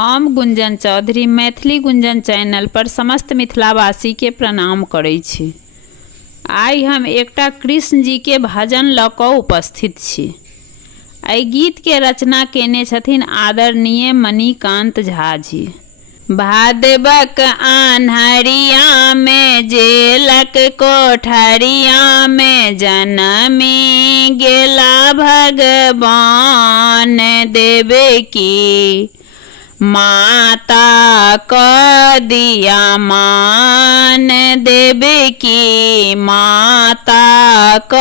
हम गुंजन चौधरी मैथिली गुंजन चैनल पर समस्त मिथिलावासी के प्रणाम करै छी। आई हम एकटा कृष्ण जी के भजन लऽ कऽ उपस्थित छी। एहि गीत के रचना केने छथिन आदरणीय मणिकांत झा जी। भादवक आन्हरिया में जेलक कोठरिया में जनमी गेला भगवान देवे की माता क दिया मान देवे की माता क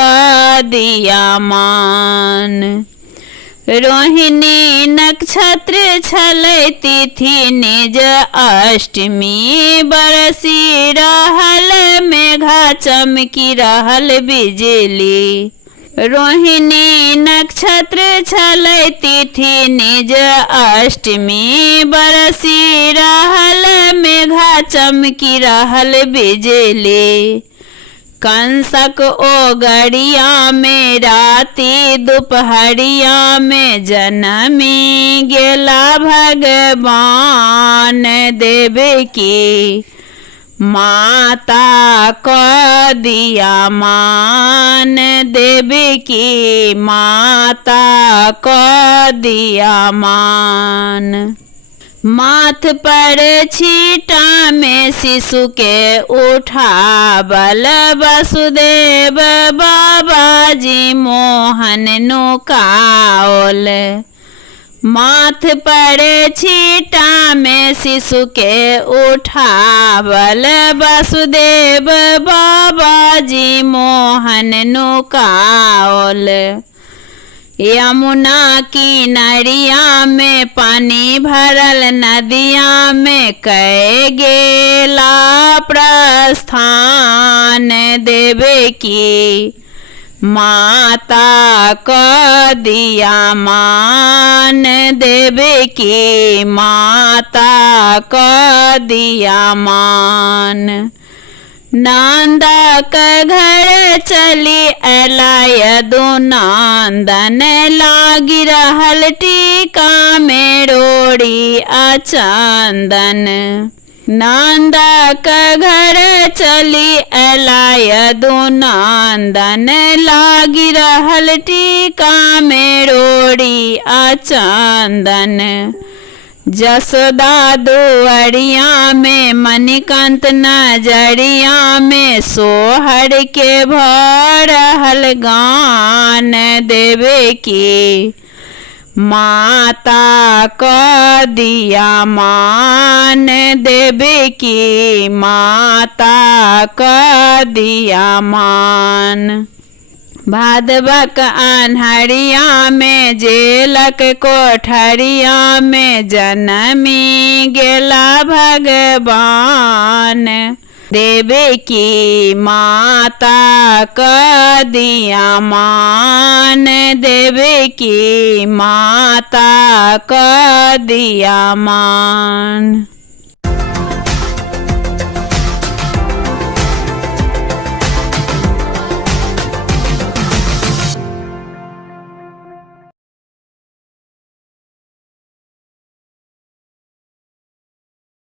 दिया मान। रोहिणी नक्षत्र छलै तिथि निज अष्टमी बरसी रहल मेघा चमकी रहल बिजली। रोहिणी नक्षत्र छलै तिथि निज अष्टमी बरसी रहल मेघा चमकी रहल बिजली। कंसक ओगरिया में राति दोपहरिया में जनमी गेला भगवान देवे की माता क दिया मान देवे की माता क दिया मान। माथ पर छीटा में शिशु के उठावल वसुदेव बाबाजी मोहन नुकाओल। माथ पर छीटा में शिशु के उठावल वसुदेव बाबाजी मोहन नुकाओल। यमुना किनारिया में पानी भरल नदिया में कै गेला प्रस्थान देवे की माता क दिया मान देवे की माता क दिया मान। नंदक घर चली अला यदु नंदन लागी रहल टीका में रोड़ी अचंदन। नंदक घर चली अला यदु नंदन लागी रहल टीका में रोड़ी अचंदन। जसोदा दुआरिया में मणिकांत नजरिया में सोहर के भरहल गान देवे की माता क दिया मान देवे की माता क दिया मान। भादवक आन्हरिया में जेलक कोठरिया में जनमी गेला भगवान देवे की माता क दिया मान देवे की माता क दिया मान।